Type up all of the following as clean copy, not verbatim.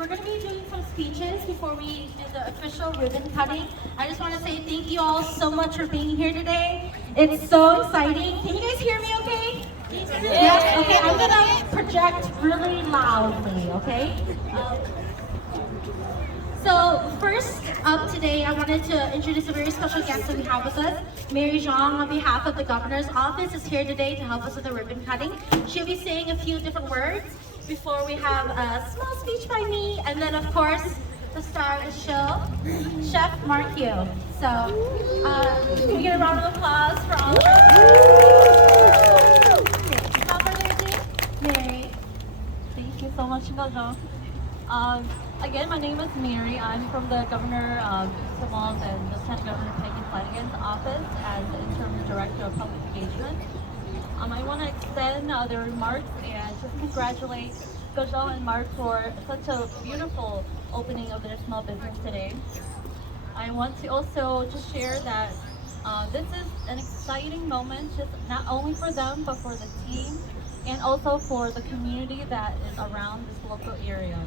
we're going to be doing some speeches before we do the official ribbon cutting. I just want to say thank you all so much for being here today. It's so exciting. Can you guys hear me okay? Yes? Okay, I'm going to project really loudly, okay? So first up today, I wanted to introduce a very special guest that we have with us. Mary Zhang, on behalf of the governor's office, is here today to help us with the ribbon cutting. She'll be saying a few different words before we have a small speech by me, and then of course, the star of the show, Chef MARC HEU. So, can we get a round of applause for all of us? Without further ado, Mary. Thank you so much, Gojo. Again, my name is Mary. I'm from the Governor HMONG and Lieutenant Governor Peggy Flanagan's office as the Interim Director of Public Engagement. I want to extend their remarks and just congratulate Gojo and Mark for such a beautiful opening of their small business today. I want to also just share that this is an exciting moment, just not only for them, but for the team and also for the community that is around this local area.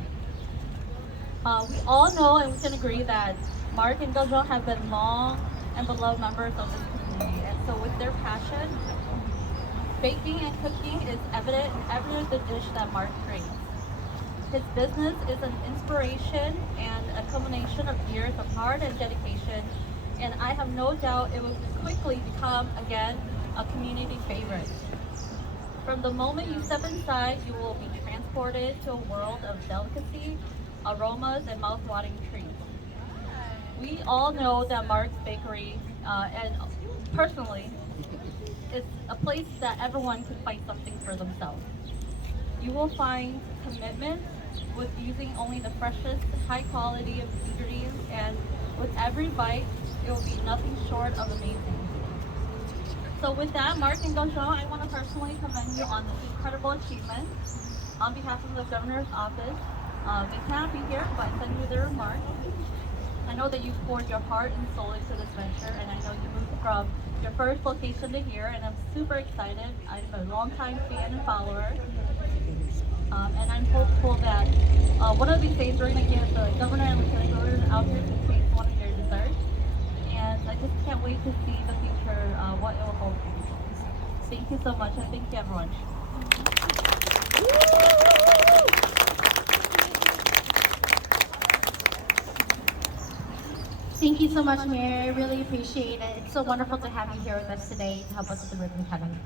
We all know and we can agree that Mark and Gojo have been long and beloved members of this community, and so with their passion, baking and cooking is evident in every other dish that Mark creates. His business is an inspiration and a culmination of years of hard and dedication, and I have no doubt it will quickly become, again, a community favorite. From the moment you step inside, you will be transported to a world of delicacy, aromas, and mouth-watering treats. We all know that Mark's Bakery, and personally, it's a place that everyone can find something for themselves. You will find commitment with using only the freshest, high quality of ingredients, and with every bite, it will be nothing short of amazing. So with that, Mark and Gojo, I want to personally commend you on this incredible achievement. On behalf of the Governor's office, they cannot be here, but I send you their remarks. I know that you poured your heart and soul into this venture, and I know you moved from your first location to here, and I'm super excited. I'm a longtime fan and follower, and I'm hopeful that one of these days we're going to get the governor and lieutenant governor out here to taste one of your desserts, and I just can't wait to see the future, what it will hold for you. Thank you so much, and thank you everyone. Thank you so much, Mary. I really appreciate it. It's so wonderful to have you here with us today to help us with the ribbon cutting.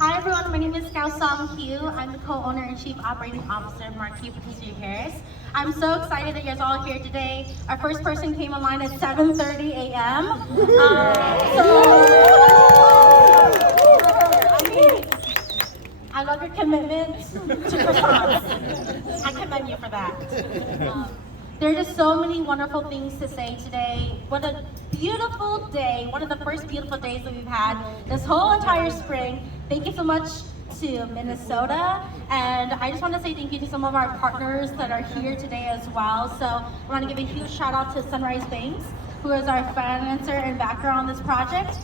Hi everyone, my name is Song Hugh. I'm the co-owner and chief operating officer of MARC HEU Patisserie Paris. I'm so excited that you guys are all here today. Our first person came online at 7:30 a.m. I love your commitment to croissants. I commend you for that. There are just so many wonderful things to say today. What a beautiful day, one of the first beautiful days that we've had this whole entire spring. Thank you so much to Minnesota, and I just want to say thank you to some of our partners that are here today as well. So I want to give a huge shout out to Sunrise Banks, who is our financer and backer on this project.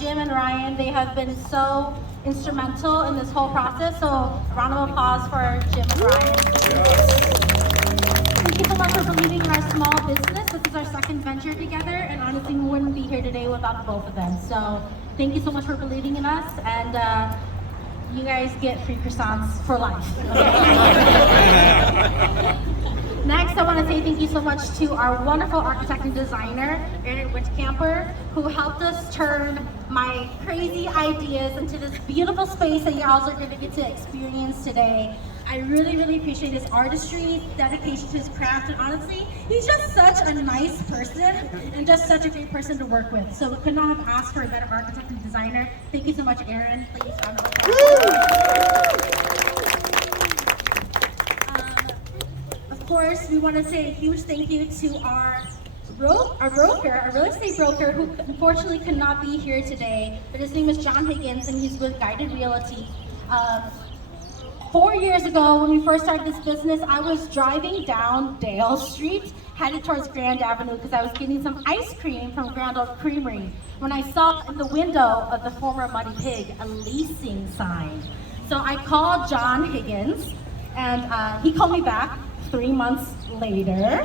Jim and Ryan, they have been so instrumental in this whole process, so a round of applause for Jim and Ryan. Thank you so much for believing in our small business. This is our second venture together, and honestly, we wouldn't be here today without both of them. So thank you so much for believing in us, and you guys get free croissants for life. Okay? Next, I want to say thank you so much to our wonderful architect and designer, Erin Whitcamper, who helped us turn my crazy ideas into this beautiful space that you all are going to get to experience today. I really, really appreciate his artistry, dedication to his craft, and honestly, he's just such a nice person and just such a great person to work with. So we could not have asked for a better architect and designer. Thank you so much, Erin. Please round of applause. Of course, we want to say a huge thank you to our real estate broker, who unfortunately could not be here today, but his name is John Higgins, and he's with Guided Realty. 4 years ago, when we first started this business, I was driving down Dale Street, headed towards Grand Avenue, because I was getting some ice cream from Grand Old Creamery, when I saw in the window of the former Muddy Pig a leasing sign. So I called John Higgins, and he called me back 3 months later.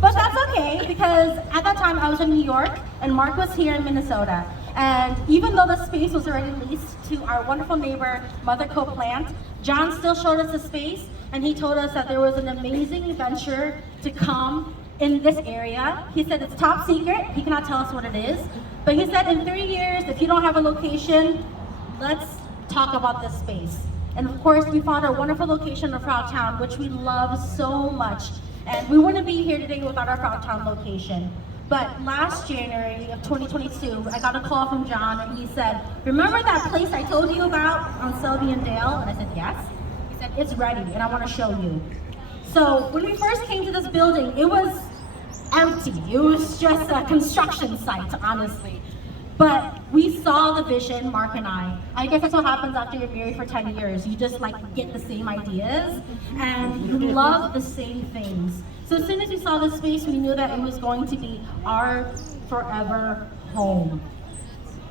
But that's okay, because at that time I was in New York and Mark was here in Minnesota. And even though the space was already leased to our wonderful neighbor, Mother Co Plant, John still showed us the space, and he told us that there was an amazing venture to come in this area. He said it's top secret, he cannot tell us what it is, but he said in 3 years, if you don't have a location, let's talk about this space. And of course, we found our wonderful location in Frogtown, which we love so much. And we wouldn't be here today without our Frogtown location. But last January of 2022, I got a call from John, and he said, remember that place I told you about on Selby and Dale? And I said, yes. He said, it's ready, and I want to show you. So when we first came to this building, it was empty. It was just a construction site, honestly. But we saw the vision, Mark and I. I guess that's what happens after you're married for 10 years. You just like get the same ideas and you love the same things. So as soon as we saw the space, we knew that it was going to be our forever home.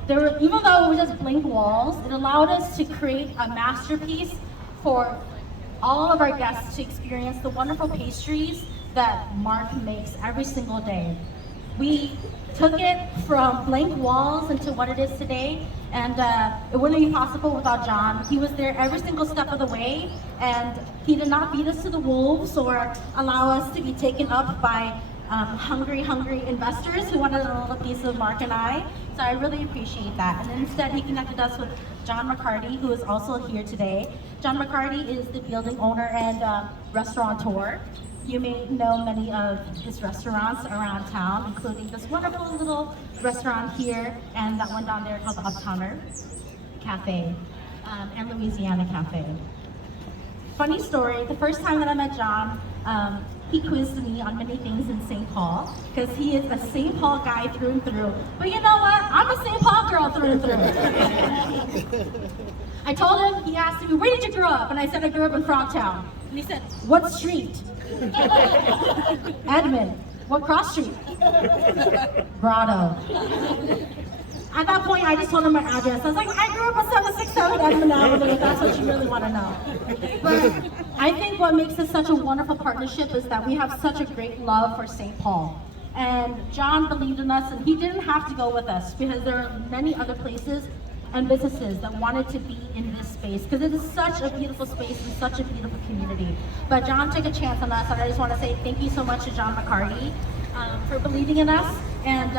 Even though it was just blank walls, it allowed us to create a masterpiece for all of our guests to experience the wonderful pastries that Mark makes every single day. We took it from blank walls into what it is today, and it wouldn't be possible without John. He was there every single step of the way, and he did not feed us to the wolves or allow us to be taken up by hungry investors who wanted a little piece of Mark and I. So I really appreciate that. And instead, he connected us with John McCarty, who is also here today. John McCarty is the building owner and restaurateur. You may know many of his restaurants around town, including this wonderful little restaurant here and that one down there called the Uptowner Cafe and Louisiana Cafe. Funny story, the first time that I met John, he quizzed me on many things in St. Paul, because he is a St. Paul guy through and through. But you know what? I'm a St. Paul girl through and through. I told him, he asked me, where did you grow up? And I said, I grew up in Frogtown. And he said, what street? Edmond. What cross street? Grotto. At that point, I just told him my address. I was like, I grew up at 767 Edmond Avenue, if that's what you really want to know. But I think what makes this such a wonderful partnership is that we have such a great love for St. Paul. And John believed in us, and he didn't have to go with us, because there are many other places and businesses that wanted to be in this space, because it is such a beautiful space and such a beautiful community. But John took a chance on us, and I just want to say thank you so much to John McCarty for believing in us. And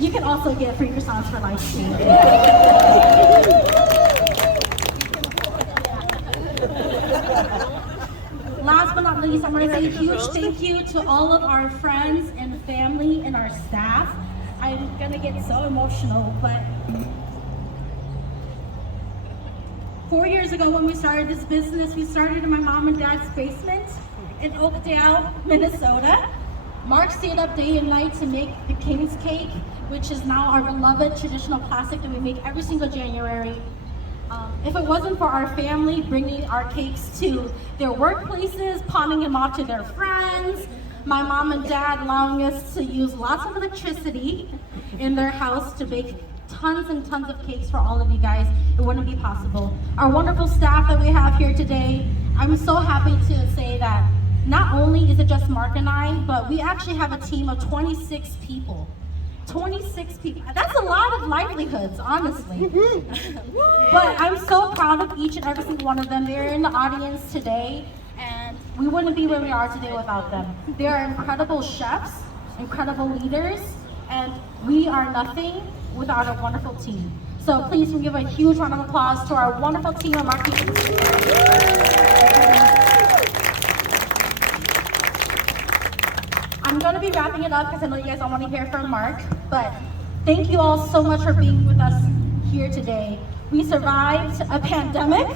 you can also get free croissants for life too. Last but not least, I want to say a huge thank you to all of our friends and family and our staff. I'm gonna get so emotional, but 4 years ago when we started this business, we started in my mom and dad's basement in Oakdale, Minnesota. Mark stayed up day and night to make the King's Cake, which is now our beloved traditional classic that we make every single January. If it wasn't for our family bringing our cakes to their workplaces, pawning them off to their friends, my mom and dad allowing us to use lots of electricity in their house to bake tons and tons of cakes for all of you guys, it wouldn't be possible. Our wonderful staff that we have here today, I'm so happy to say that not only is it just Mark and I, but we actually have a team of 26 people. 26 people. That's a lot of livelihoods, honestly. But I'm so proud of each and every single one of them. They're in the audience today, and we wouldn't be where we are today without them. They are incredible chefs, incredible leaders, and we are nothing without a wonderful team. So please give a huge round of applause to our wonderful team of MARC HEU Patisserie. I'm going to be wrapping it up because I know you guys don't want to hear from Mark, but thank you all so much for being with us here today. We survived a pandemic,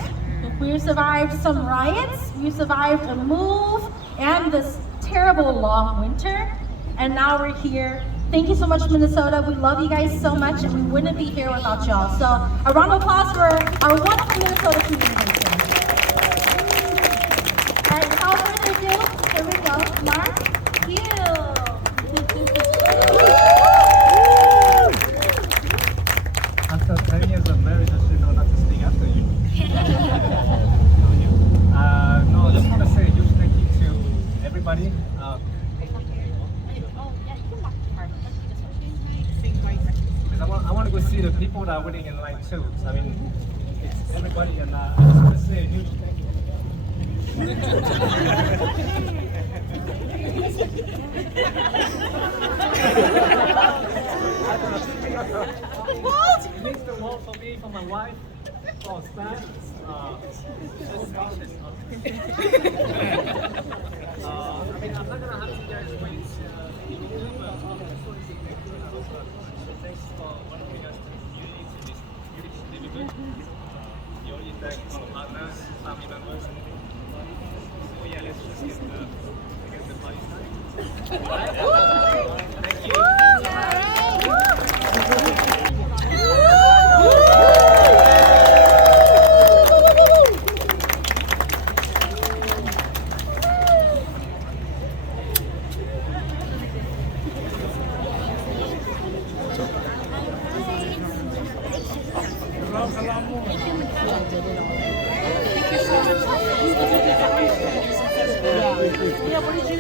we survived some riots, we survived a move, and this terrible long winter, and now we're here. Thank you so much, Minnesota. We love you guys so much, and we wouldn't be here without y'all. So a round of applause for our wonderful Minnesota community. And without further ado, here we go, MARC HEU. After 10 years of marriage, I still know not to sing after you. I want to go see the people that are waiting in line too. I mean, it's everybody, and I just want to say a huge thank you. It means the world for me, for my wife, for staff. I mean, I'm not gonna have to guys wait. Thanks for welcoming us to the community, to this beautiful neighborhood. You only thank our partners, family members, and so yeah, let's just get the party started. Alright? Thank you. Yeah, what did you